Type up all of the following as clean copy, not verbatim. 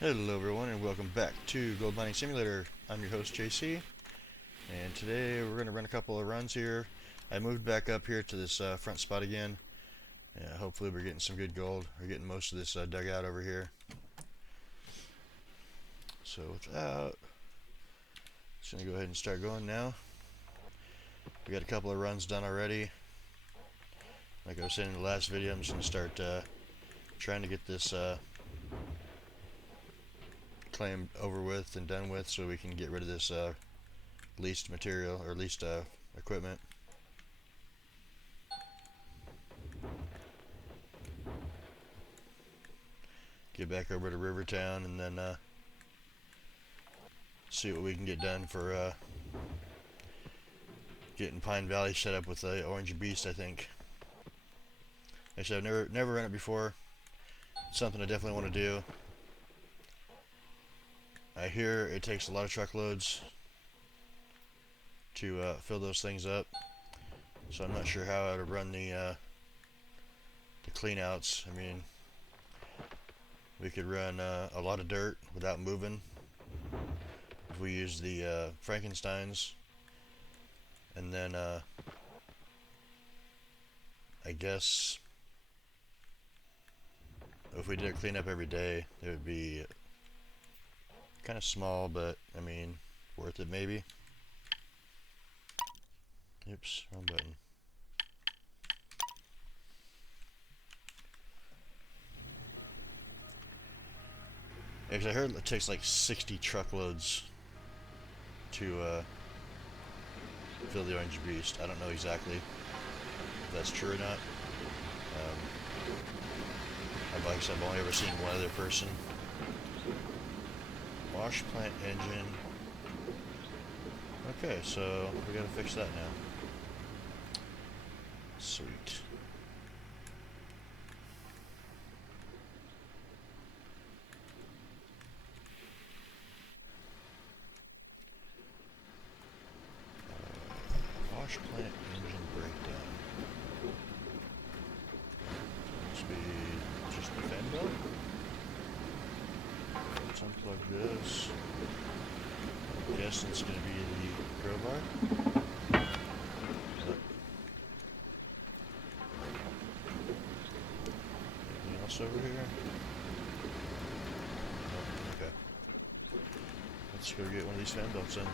Hello everyone and welcome back to Gold Mining Simulator. I'm your host JC, and today we're going to run a couple of runs here. I moved back up here to this front spot again. Hopefully we're getting some good gold. We're getting most of this dugout over here. So without, just going to go ahead and start going now. We got a couple of runs done already. Like I was saying in the last video, I'm just going to start trying to get this claim over with and done with so we can get rid of this leased material or leased equipment. Get back over to Rivertown and then see what we can get done for getting Pine Valley set up with the Orange Beast. I think. Actually, I've never run it before. It's something I definitely want to do. I hear it takes a lot of truckloads to fill those things up, so I'm not sure how I would run the cleanouts. I mean, we could run a lot of dirt without moving if we use the Frankensteins, and then I guess if we did a cleanup every day, it would be kind of small, but I mean, worth it maybe. Oops, wrong button. Actually, I heard it takes like 60 truckloads to fill the Orange Beast. I don't know exactly if that's true or not. Like I said, I've only ever seen one other person. Wash plant engine. Okay, so we gotta fix that now. Sweet. Wash plant engine breakdown. Must be just the fan belt. Let's unplug this. I'm guessing it's gonna be the crowbar. Anything else over here? Oh, okay. Let's go get one of these fan belts in.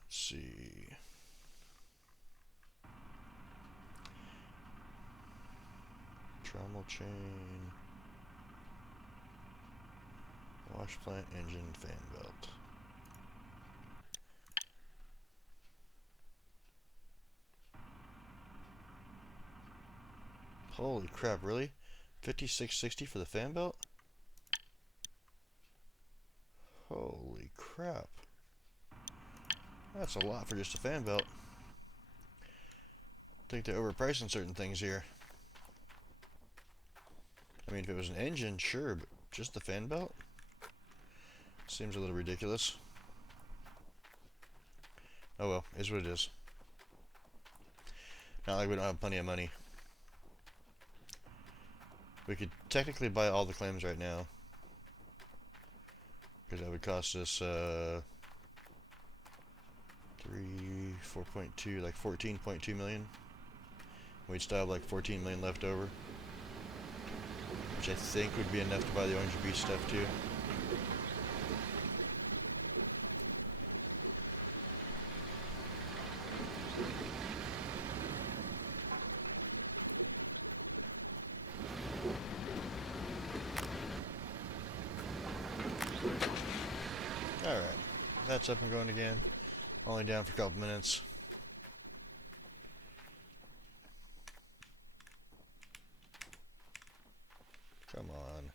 Let's see. Trommel chain. Wash plant engine fan belt. Holy crap, really? 5660 for the fan belt? Holy crap. That's a lot for just a fan belt. I think they're overpricing certain things here. I mean, if it was an engine, sure, but just the fan belt? Seems a little ridiculous. Oh well, is what it is. Not like we don't have plenty of money. We could technically buy all the claims right now, because that would cost us 4.2, like 14.2 million. We'd still have like 14 million left over, which I think would be enough to buy the Orange Beast stuff too. Alright, that's up and going again. Only down for a couple minutes. Come on.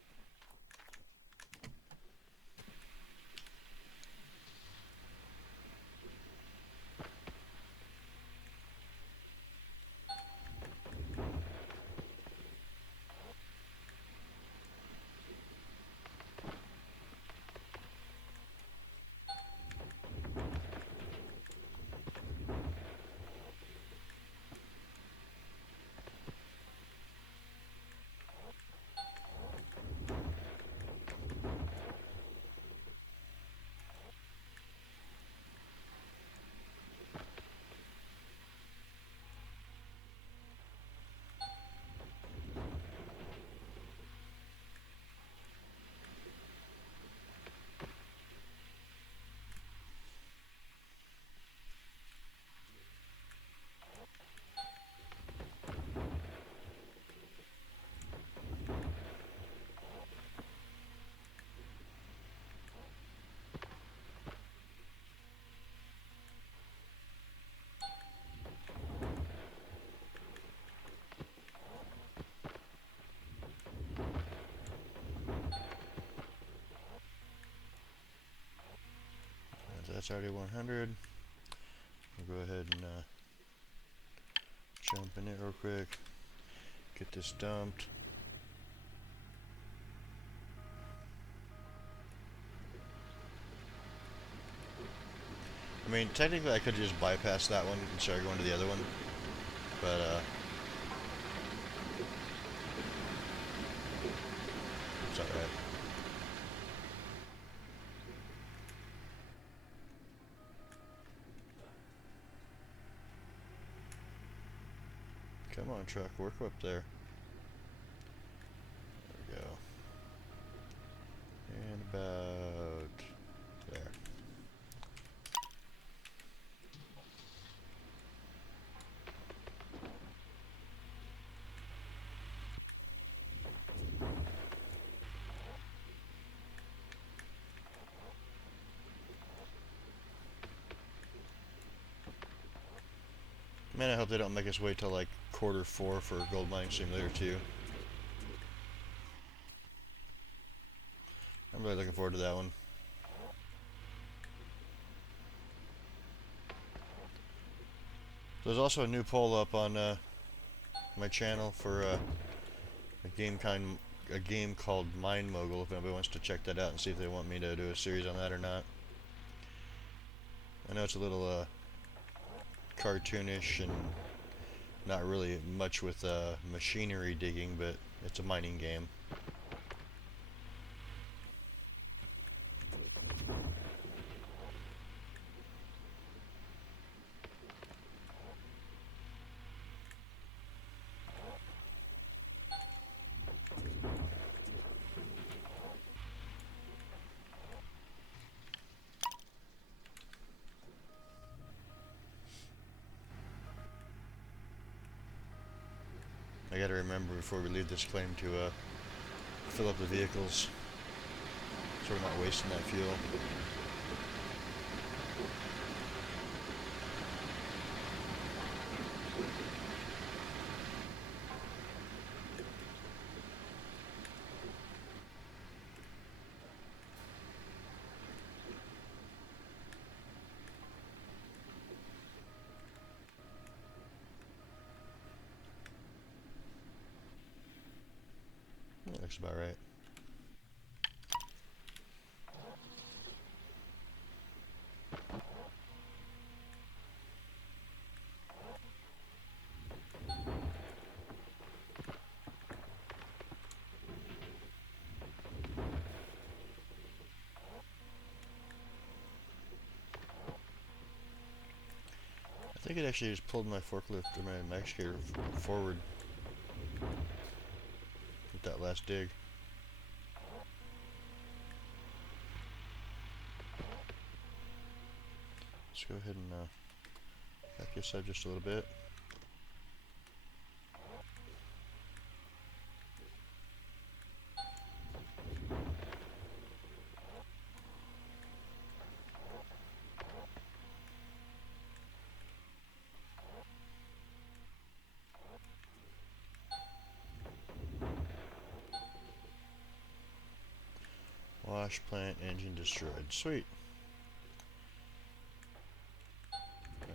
That's already 100. We'll go ahead and jump in it real quick. Get this dumped. I mean, technically I could just bypass that one and start going to the other one, but it's alright. Come on, truck, work up there. There we go. And about there. Man, I hope they don't make us wait till like Q4 for Gold Mining Simulator 2. I'm really looking forward to that one. There's also a new poll up on my channel for a game called Mine Mogul. If anybody wants to check that out and see if they want me to do a series on that or not. I know it's a little cartoonish and not really much with machinery digging, but it's a mining game. I gotta remember before we leave this claim to fill up the vehicles so we're not wasting that fuel. That looks about right. I think it actually just pulled my forklift or my excavator forward with that last dig. Let's go ahead and back this up just a little bit. Wash plant engine destroyed. Sweet. I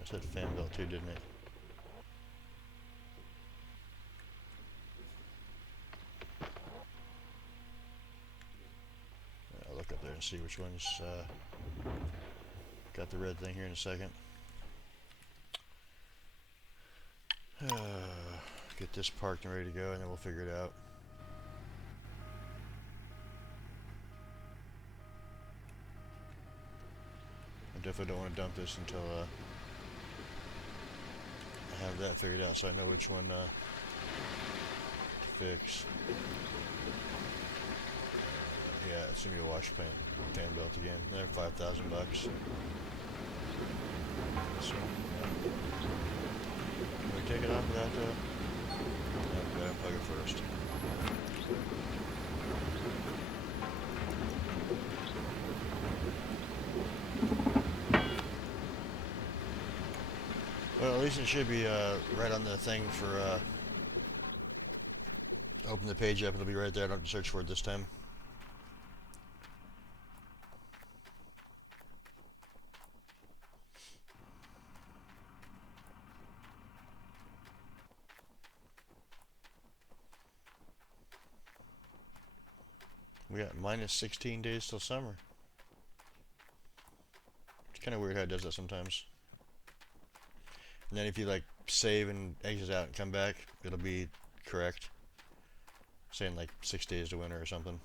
said fan belt too, didn't it? I'll look up there and see which one's got the red thing here in a second. Get this parked and ready to go, and then we'll figure it out. I definitely don't want to dump this until I have that figured out, so I know which one to fix. Yeah, it's gonna be a wash plant fan belt again. They're $5,000. This one, yeah. Can we take it off without no, gotta unplug it first. Well, at least it should be right on the thing for open the page up. It'll be right there. I don't have to search for it this time. We got minus 16 days till summer. It's kind of weird how it does that sometimes. And then if you like save and exit out and come back, it'll be correct. Saying like 6 days to winter or something.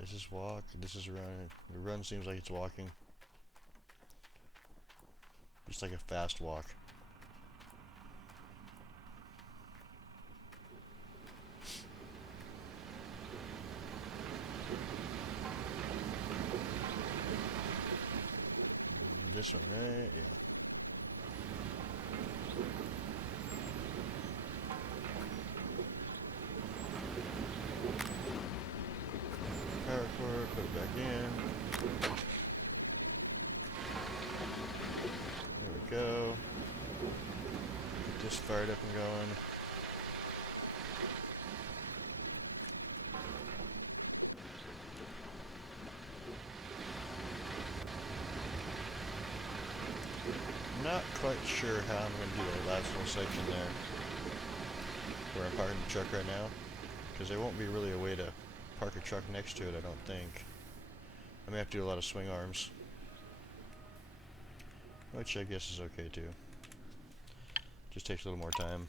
This is walk, this is run. The run seems like it's walking. Just like a fast walk. This one, right? Yeah. Put it back in. There we go. Get this fired up and going. Not quite sure how I'm going to do the last little section there where I'm parking the truck right now, because there won't be really a way to park a truck next to it, I don't think. I may have to do a lot of swing arms, which I guess is okay too. Just takes a little more time.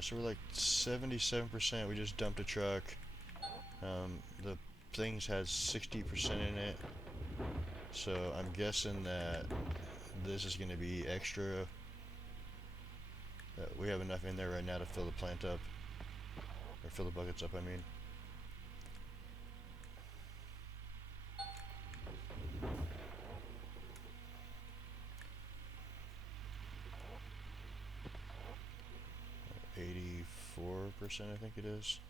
So we're like 77%. We just dumped a truck. The things has 60% in it. So I'm guessing that this is going to be extra. We have enough in there right now to fill the plant up. Or fill the buckets up, I mean. %, I think it is.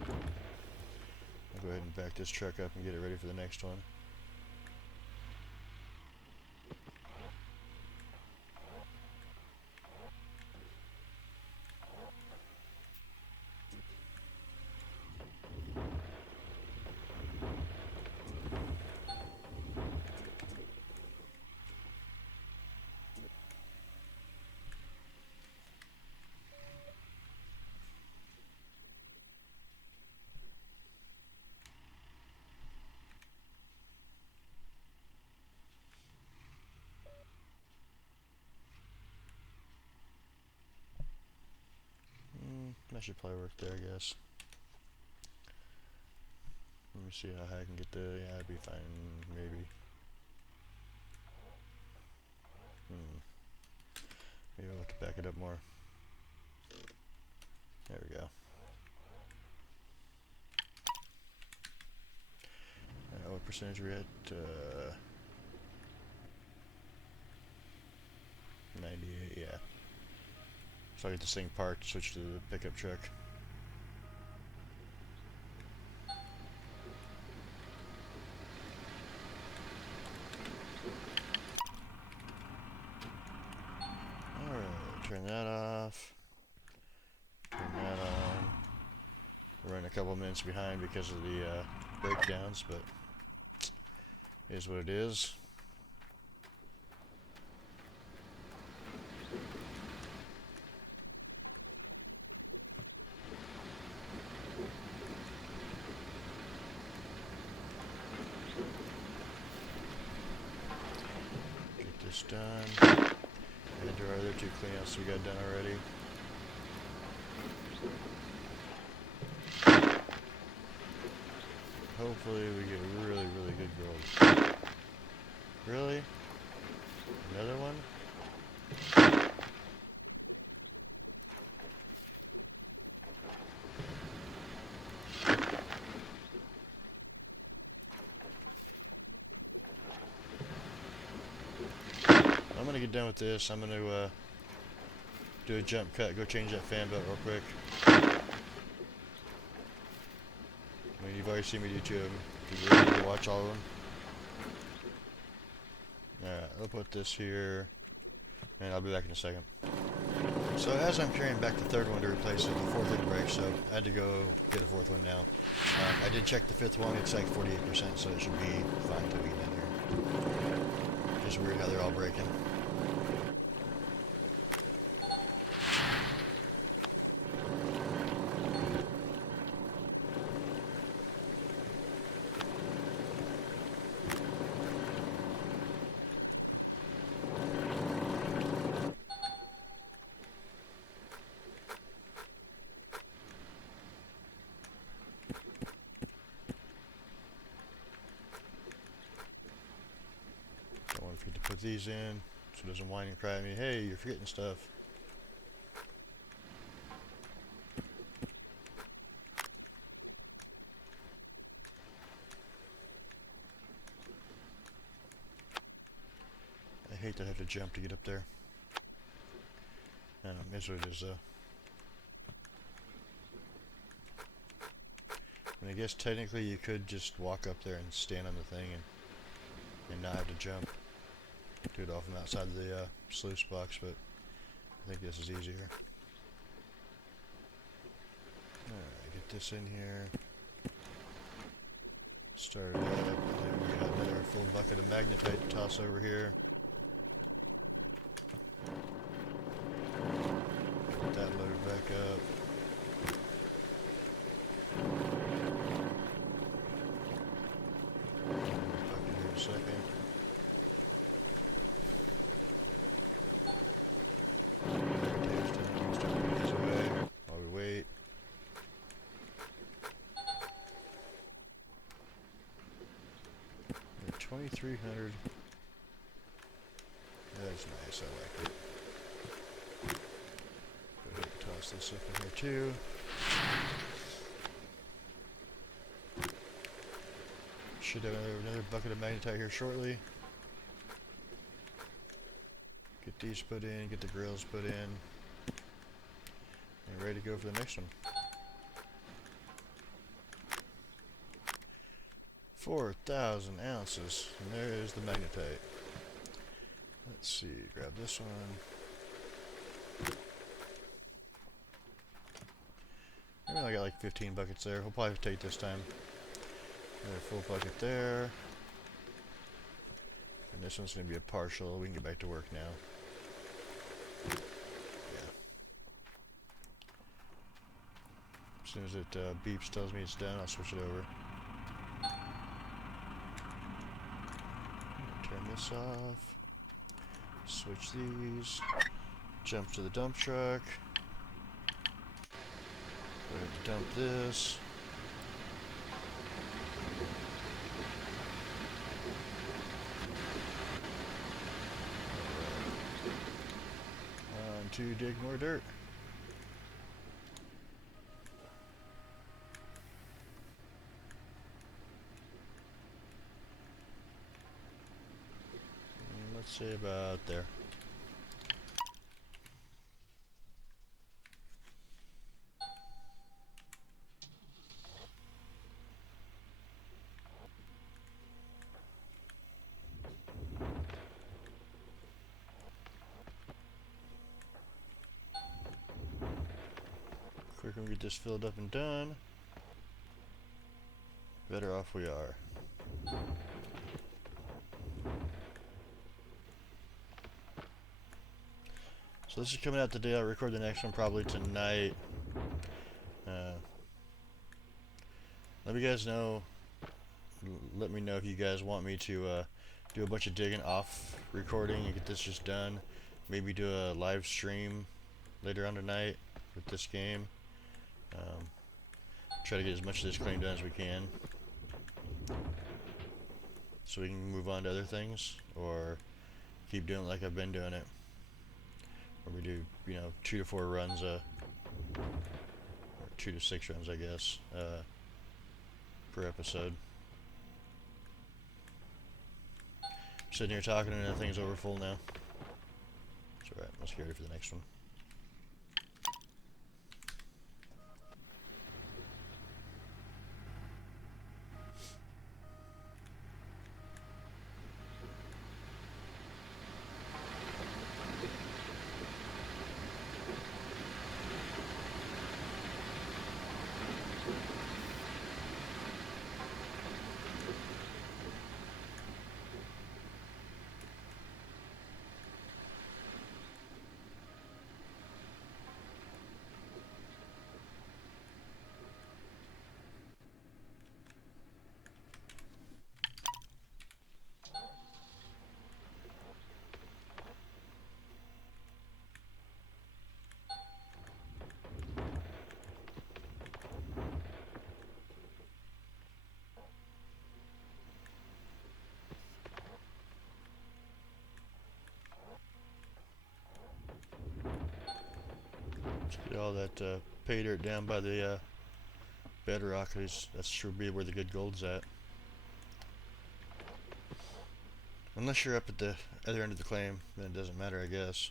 I'll go ahead and back this truck up and get it ready for the next one. should probably work there, I guess. Let me see how high I can get the. Yeah, that'd be fine. Maybe. Maybe I'll have to back it up more. There we go. What percentage are we at? 98, yeah. So I get this thing parked, switch to the pickup truck. Alright, turn that off. Turn that on. We're running a couple minutes behind because of the breakdowns, but it is what it is. Get this done. And do our other 2 cleanouts we got done already. Hopefully we get really, really good gold. Really? Another one? I'm gonna get done with this. I'm gonna do a jump cut, go change that fan belt real quick. I mean, you've already seen me do 2 of them. Do you really need to watch all of them? Alright, I'll put this here, and I'll be back in a second. So as I'm carrying back the 3rd one to replace it, the 4th didn't break, so I had to go get a 4th one now. I did check the 5th one, it's like 48%, so it should be fine till we get in here. Just weird how they're all breaking. Don't forget to put these in so it doesn't whine and cry at me. Hey, you're forgetting stuff. I hate that I have to jump to get up there. It's what it is though. I guess technically you could just walk up there and stand on the thing and not have to jump. Do it all from outside the sluice box, but I think this is easier. Alright, get this in here. Start it up, and then we got another full bucket of magnetite to toss over here. Get that loaded back up. Bucket here in a second. While we wait. We're 2,300. That's nice, I like it. Go ahead and toss this up in here too. Should have another bucket of magnetite here shortly. Get these put in, get the grills put in, and ready to go for the next one. 4,000 ounces, and there is the magnetite. Let's see, grab this one. I only got like 15 buckets there. We'll probably take this time. Another full bucket there. And this one's going to be a partial. We can get back to work now. Yeah. As soon as it beeps, tells me it's done, I'll switch it over. Turn this off. Switch these. Jump to the dump truck. Go ahead and dump this. On to dig more dirt. Let's say about there. Quicker we get this filled up and done, better off we are. So this is coming out today. I'll record the next one probably tonight. Let me guys know. Let me know if you guys want me to do a bunch of digging off recording and get this just done. Maybe do a live stream later on tonight with this game. Try to get as much of this claim done as we can, so we can move on to other things, or keep doing it like I've been doing it. Or we do, 2 to 4 runs, or 2 to 6 runs, I guess, per episode. I'm sitting here talking and that thing's over full now. It's alright, let's get ready for the next one. Let's get all that pay dirt down by the bedrock. That should be where the good gold's at. Unless you're up at the other end of the claim, then it doesn't matter, I guess.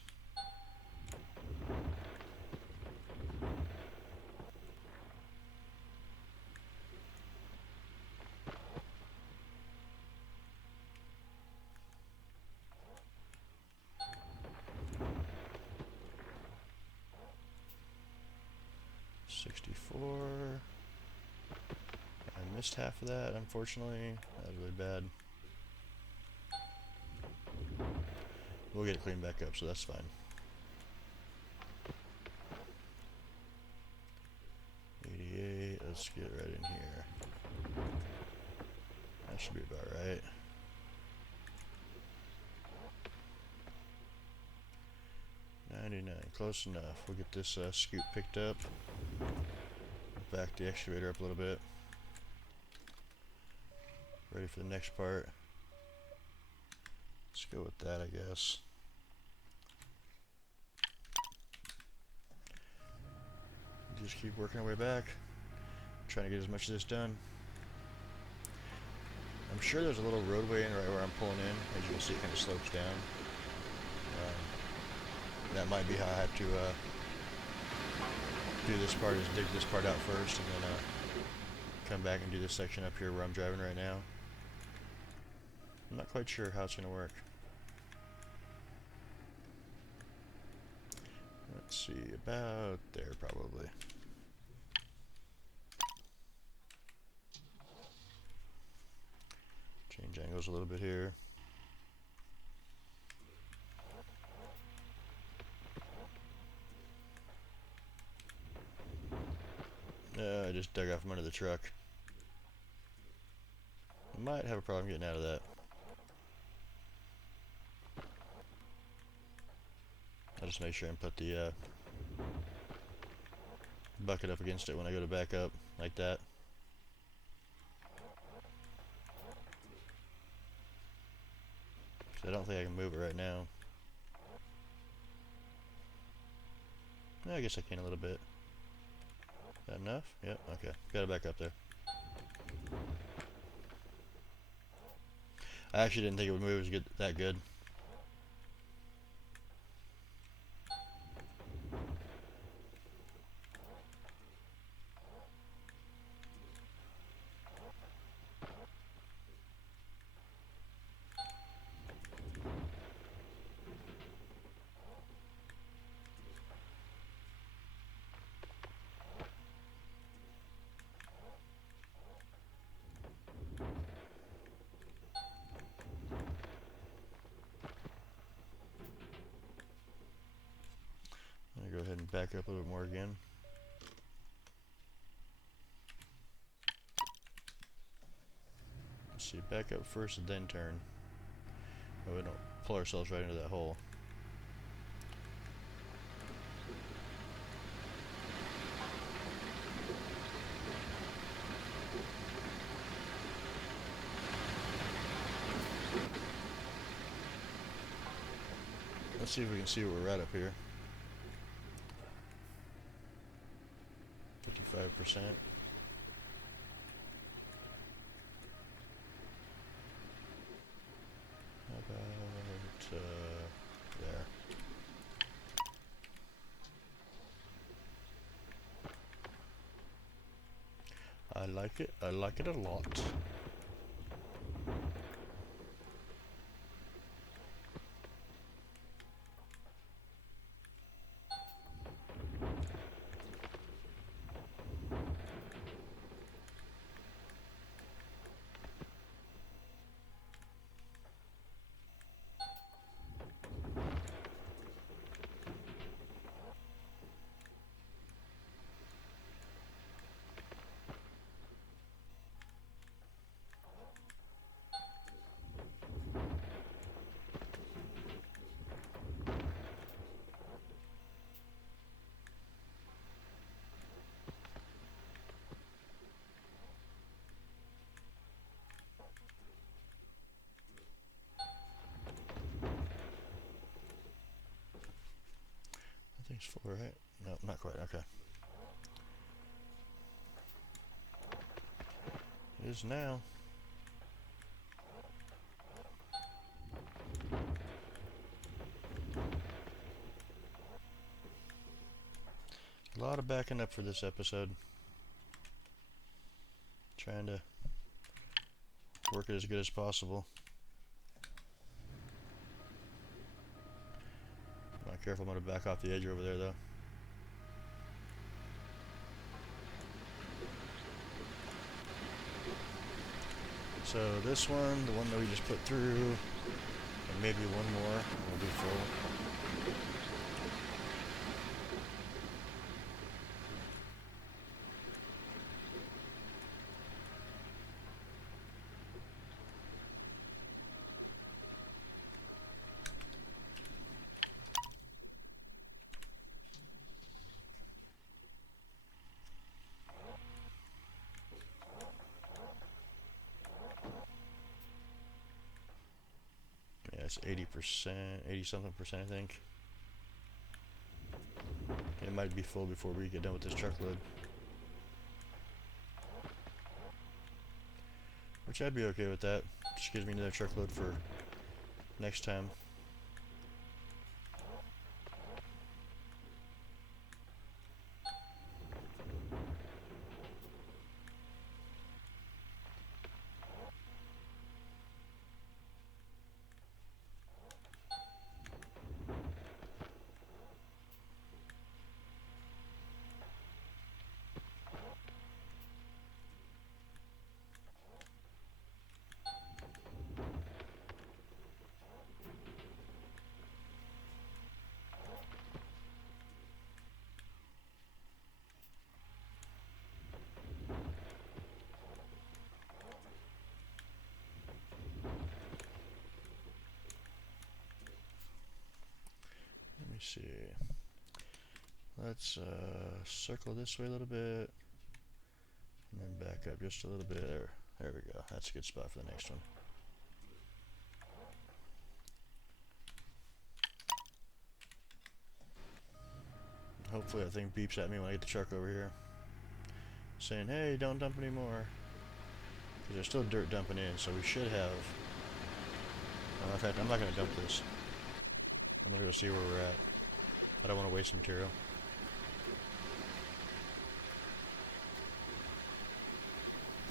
I missed half of that, unfortunately. That was really bad. We'll get it cleaned back up, so that's fine. 88, let's get right in here. That should be about right. Close enough. We'll get this scoop picked up. Back the excavator up a little bit. Ready for the next part. Let's go with that, I guess. Just keep working our way back. Trying to get as much of this done. I'm sure there's a little roadway in right where I'm pulling in. As you can see, it kind of slopes down. That might be how I have to do this part, is dig this part out first and then come back and do this section up here where I'm driving right now. I'm not quite sure how it's going to work. Let's see, about there probably. Change angles a little bit here. I just dug out from under the truck. I might have a problem getting out of that. I'll just make sure and put the bucket up against it when I go to back up like that. I don't think I can move it right now. I guess I can a little bit. Is that enough? Yep, okay. Gotta back up there. I actually didn't think it would move that good. I'm gonna go ahead and back up a little bit more again. Let's see, back up first and then turn. Oh, we don't pull ourselves right into that hole. Let's see if we can see where we're at up here. 55%. How about there? I like it. I like it a lot. I think it's full, right? No, not quite. Okay. It is now. A lot of backing up for this episode. Trying to work it as good as possible. I'm not careful, I'm going to back off the edge over there though. So this one, the one that we just put through, and maybe one more, and we'll be full. It's 80%, 80 something percent, I think. It might be full before we get done with this truckload. Which I'd be okay with that. Just gives me another truckload for next time. Let me see. Let's circle this way a little bit, and then back up just a little bit. There we go. That's a good spot for the next one. Hopefully that thing beeps at me when I get the truck over here, saying, hey, don't dump anymore. Because there's still dirt dumping in, so we should have... in fact, I'm not going to dump this. I'm going to go see where we're at. I don't want to waste material.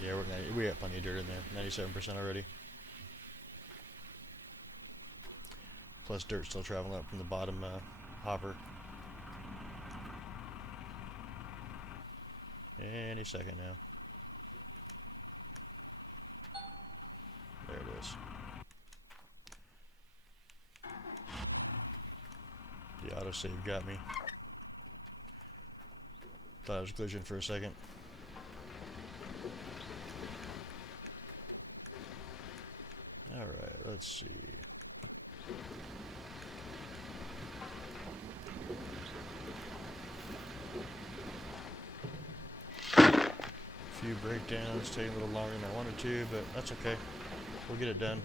Yeah, we got plenty of dirt in there. 97% already. Plus dirt still traveling up from the bottom hopper. Any second now. There it is. The autosave got me. Thought I was glitching for a second. Alright, let's see. A few breakdowns, taking a little longer than I wanted to, but that's okay. We'll get it done.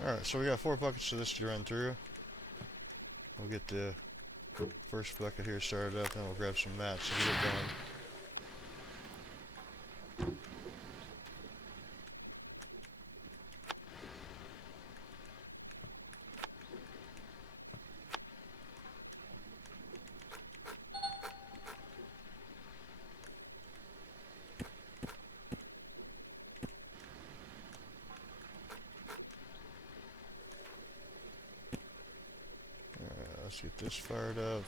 Alright, so we got 4 buckets of this to run through. We'll get the first bucket here started up, and we'll grab some mats and get it going. Let's get this fired up.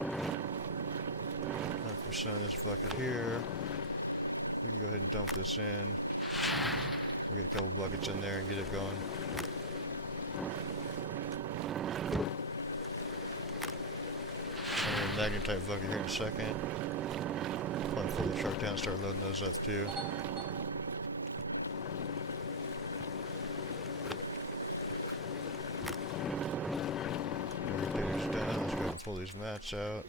100% of this bucket here. We can go ahead and dump this in. We'll get a couple buckets in there and get it going. And a magnetite bucket here in a second. Probably pull the truck down and start loading those up too. Pull these mats out.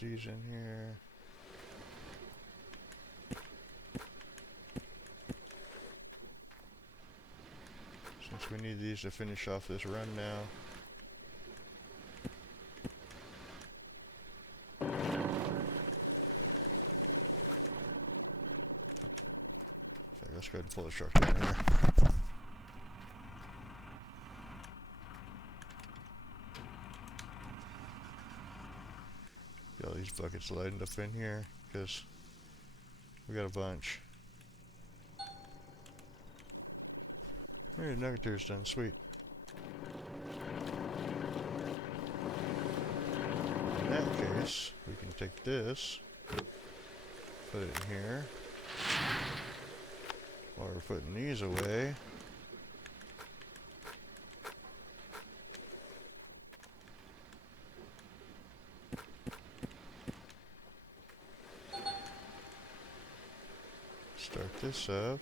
These in here. Since we need these to finish off this run now. Okay, let's go ahead and pull the truck down here. Got all these buckets lined up in here because we got a bunch. Hey, nugget tier's done. Sweet. In that case, we can take this, put it in here. While we're putting these away, start this up.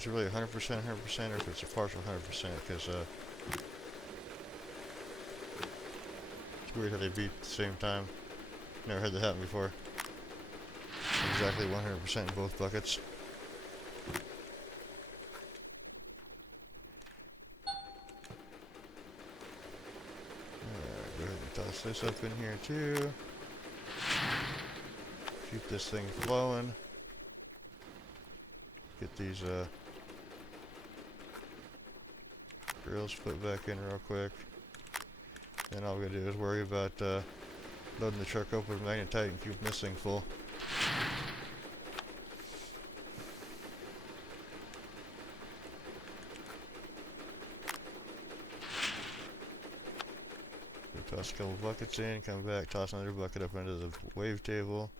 it's really 100%, 100%, or if it's a partial 100%, because it's weird how they beat at the same time. Never had that happen before. Exactly 100% in both buckets. Alright, go ahead and toss this up in here too. Keep this thing flowing. Get these grills put back in real quick. Then all we gotta do is worry about loading the truck up with magnetite and keep this thing full. Toss a couple buckets in, come back, toss another bucket up into the wave table.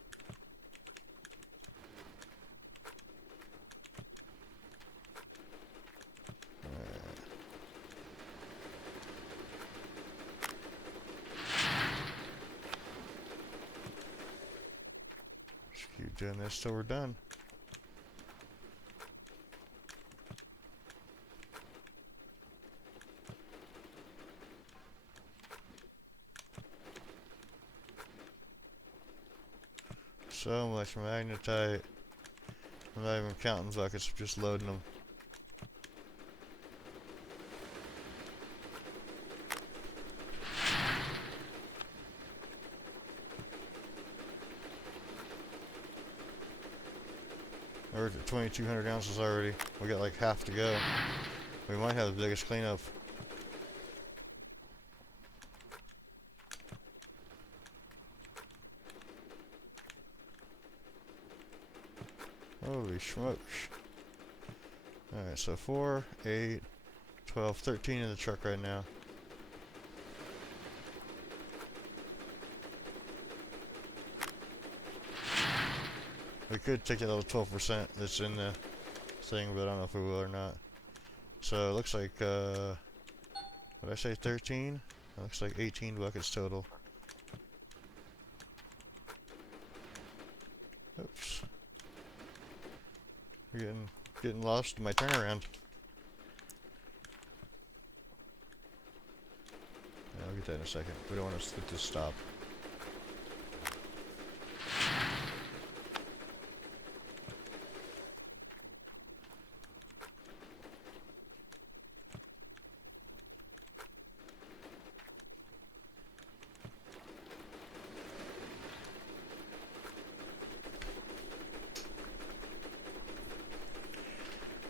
Just keep doing this till we're done. So much magnetite. I'm not even counting buckets, I'm just loading them. We're at 2,200 ounces already. We got like half to go. We might have the biggest cleanup. Holy smokes. Alright, so 4, 8, 12, 13 in the truck right now. We could take that little 12% that's in the thing, but I don't know if we will or not. So it looks like, what did I say, 13? It looks like 18 buckets total. Oops. We're getting lost in my turnaround. Yeah, I'll get that in a second. We don't want to let this stop.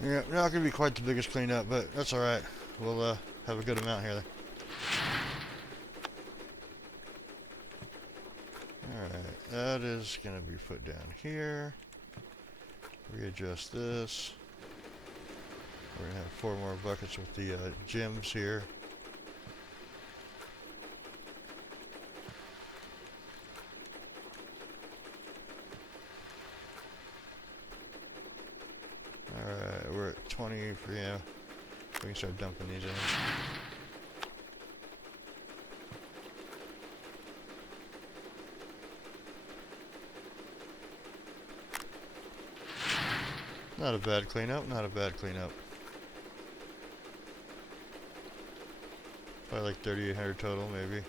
Yeah, not gonna be quite the biggest cleanup, but that's alright. We'll have a good amount here. Alright, that is gonna be put down here. Readjust this. We're gonna have 4 more buckets with the gems here. Alright, we're at 20 for, yeah. We can start dumping these in. Not a bad cleanup, not a bad cleanup. Probably like 3,800 total, maybe.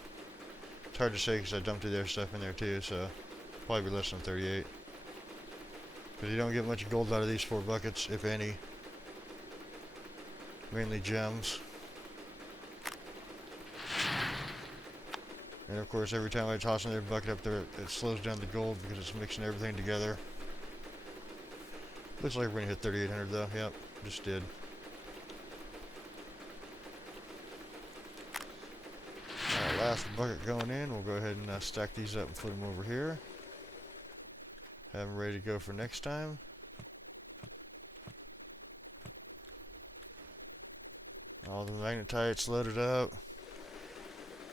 It's hard to say because I dumped their stuff in there too, so probably be less than 38. Because you don't get much gold out of these 4 buckets, if any. Mainly gems. And of course, every time I toss another bucket up there, it slows down the gold because it's mixing everything together. Looks like we're gonna hit 3,800 though. Yep, just did. Alright, last bucket going in. We'll go ahead and stack these up and put them over here. Have them ready to go for next time. All the magnetite's loaded up.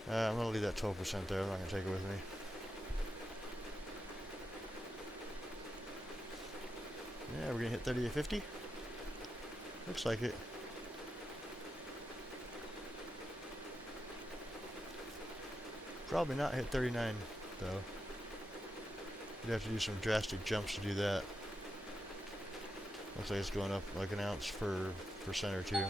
I'm gonna leave that 12% there. I'm not gonna take it with me. Yeah, we're gonna hit 3850. Looks like it. Probably not hit 39 though. You'd have to do some drastic jumps to do that. Looks like it's going up like an ounce per percent or two.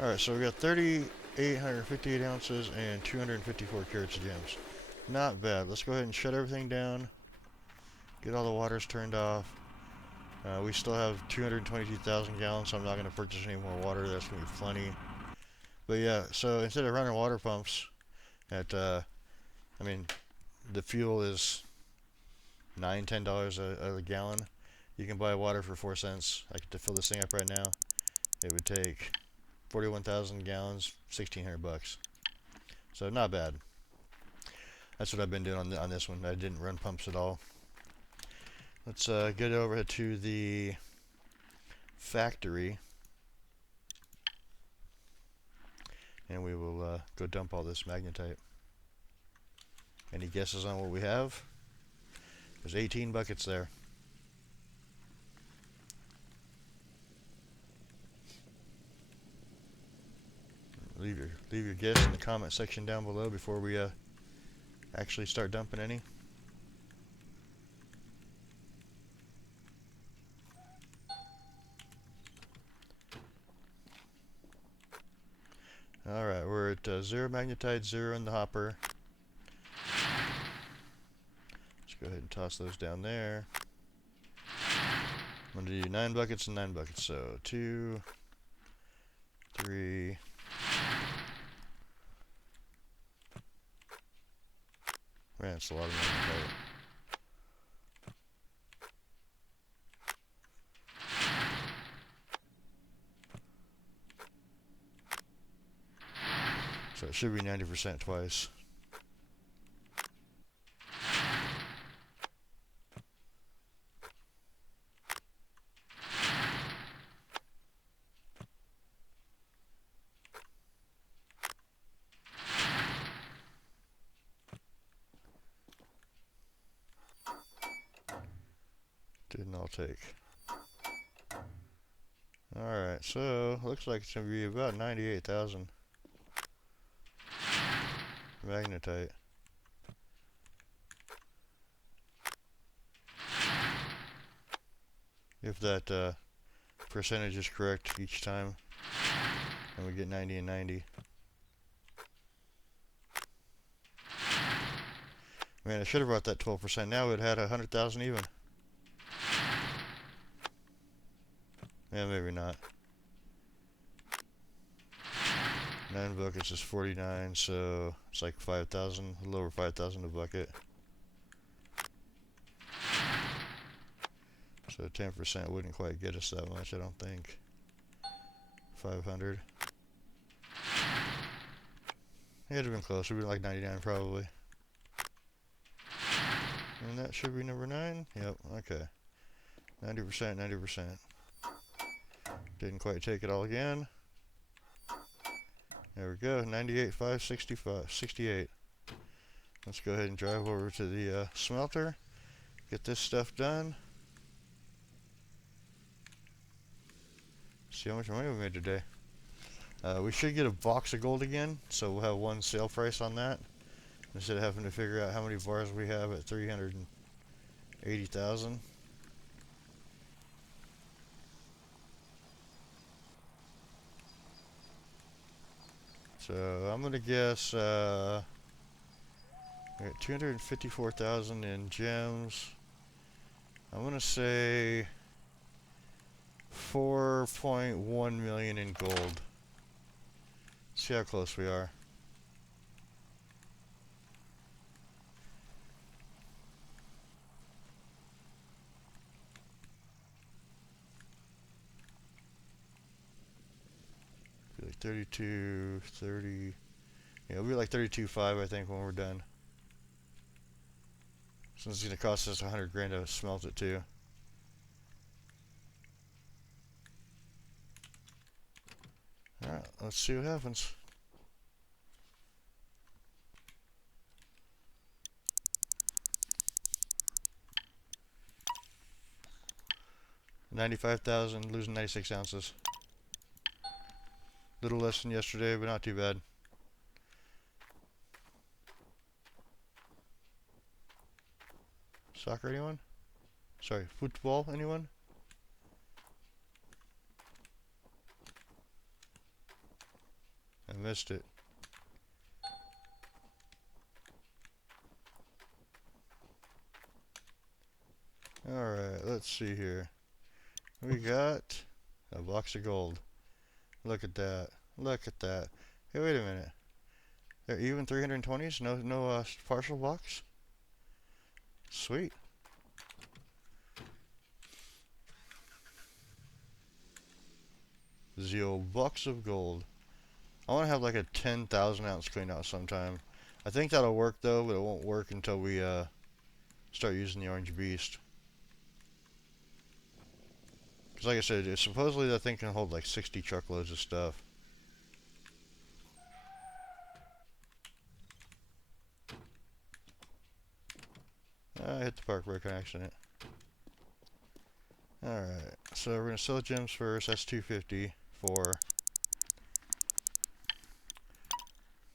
Alright, so we got 3,858 ounces and 254 carats of gems. Not bad. Let's go ahead and shut everything down. Get all the waters turned off. We still have 222,000 gallons, so I'm not going to purchase any more water. That's going to be plenty. But yeah, so instead of running water pumps at, I mean, the fuel is $9–10 a gallon. You can buy water for 4 cents. To fill this thing up right now, it would take 41,000 gallons, $1,600. So not bad. That's what I've been doing on this one. I didn't run pumps at all. Let's get over to the factory, and we will go dump all this magnetite. Any guesses on what we have? There's 18 buckets there. Leave your guess in the comment section down below before we actually start dumping any. Alright, we're at 0 magnetite, 0 in the hopper. Let's go ahead and toss those down there. I'm going to do 9 buckets and 9 buckets. So 2, 3, man, that's a lot of magnetite. So it should be 90% twice. Didn't all take. Alright, so looks like it's going to be about 98,000 magnetite. If that percentage is correct each time, and we get 90 and 90. Man, I should have brought that 12%. Now it had 100,000 even. Yeah, maybe not. 9 buckets is 49, so it's like 5,000, a little over 5,000 a bucket. So 10% wouldn't quite get us that much, I don't think. 500. It would have been close. It would be like 99 probably. And that should be number 9. Yep, okay. 90%, 90%. Didn't quite take it all again. There we go, 98,568. Let's go ahead and drive over to the smelter, get this stuff done. See how much money we made today. We should get a box of gold again, so we'll have one sale price on that, instead of having to figure out how many bars we have at 380,000. So I'm gonna guess we got 254,000 in gems. I'm gonna say 4.1 million in gold. See how close we are. Like 32, 30. Yeah, it'll be like 32.5, I think, when we're done. Since it's gonna cost us 100 grand to smelt it too. Alright, let's see what happens. $95,000, losing 96 ounces. Little less than yesterday, but not too bad. Soccer, anyone? Sorry, football, anyone? missed it. Alright, let's see here. We got a box of gold. Look at that. Look at that. Hey, wait a minute. They're even 320s? No partial box? Sweet. The old box of gold. I want to have like a 10,000 ounce clean out sometime. I think that'll work though, but it won't work until we start using the orange beast. Because like I said, supposedly that thing can hold like 60 truckloads of stuff. I hit the park brake on accident. Alright, so we're going to sell gems first. That's 250 for.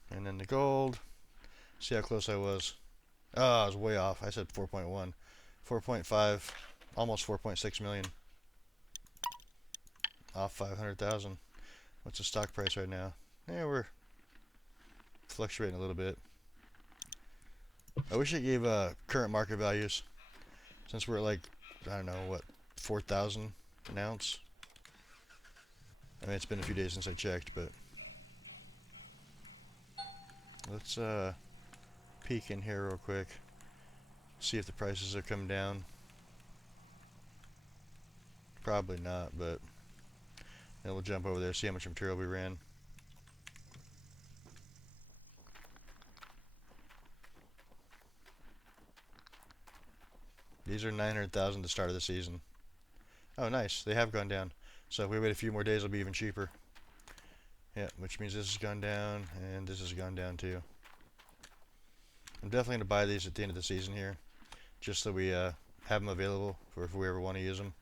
And then the gold. See how close I was. Oh, I was way off. I said 4.1. 4.5. Almost 4.6 million. Off 500,000. What's the stock price right now? Yeah, we're fluctuating a little bit. I wish it gave current market values. Since we're at like, I don't know, what, 4,000 an ounce? I mean, it's been a few days since I checked, but let's peek in here real quick. See if the prices have come down. Probably not, but then we'll jump over there, see how much material we ran. These are 900,000 to start of the season. Oh, nice. They have gone down. So if we wait a few more days, it'll be even cheaper. Yeah, which means this has gone down, and this has gone down too. I'm definitely going to buy these at the end of the season here, just so we have them available for if we ever want to use them.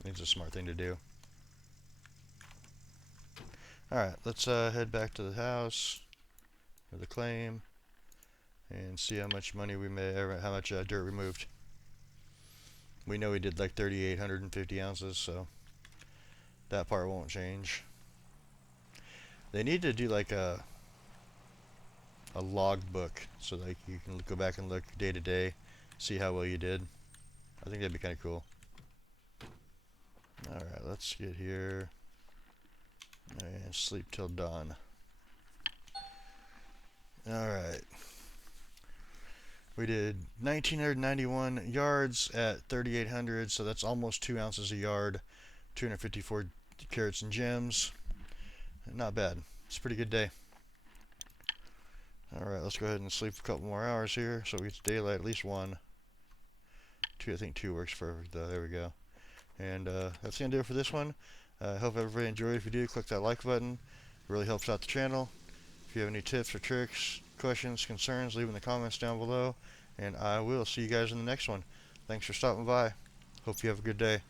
I think it's a smart thing to do. Alright, let's head back to the house, or the claim, and see how much money we made, or how much dirt we moved. We know we did like 3,850 ounces, so that part won't change. They need to do like a log book, so like you can go back and look day to day, see how well you did. I think that'd be kind of cool. Alright, let's get here and sleep till dawn. Alright. We did 1,991 yards at 3,800, so that's almost 2 ounces a yard. 254 carats and gems. Not bad. It's a pretty good day. Alright, let's go ahead and sleep a couple more hours here, so we get daylight, at least 1. 2, I think 2 works perfect though. There we go. And that's going to do it for this one. I hope everybody enjoyed. If you do, click that like button. It really helps out the channel. If you have any tips or tricks, questions, concerns, leave in the comments down below. And I will see you guys in the next one. Thanks for stopping by. Hope you have a good day.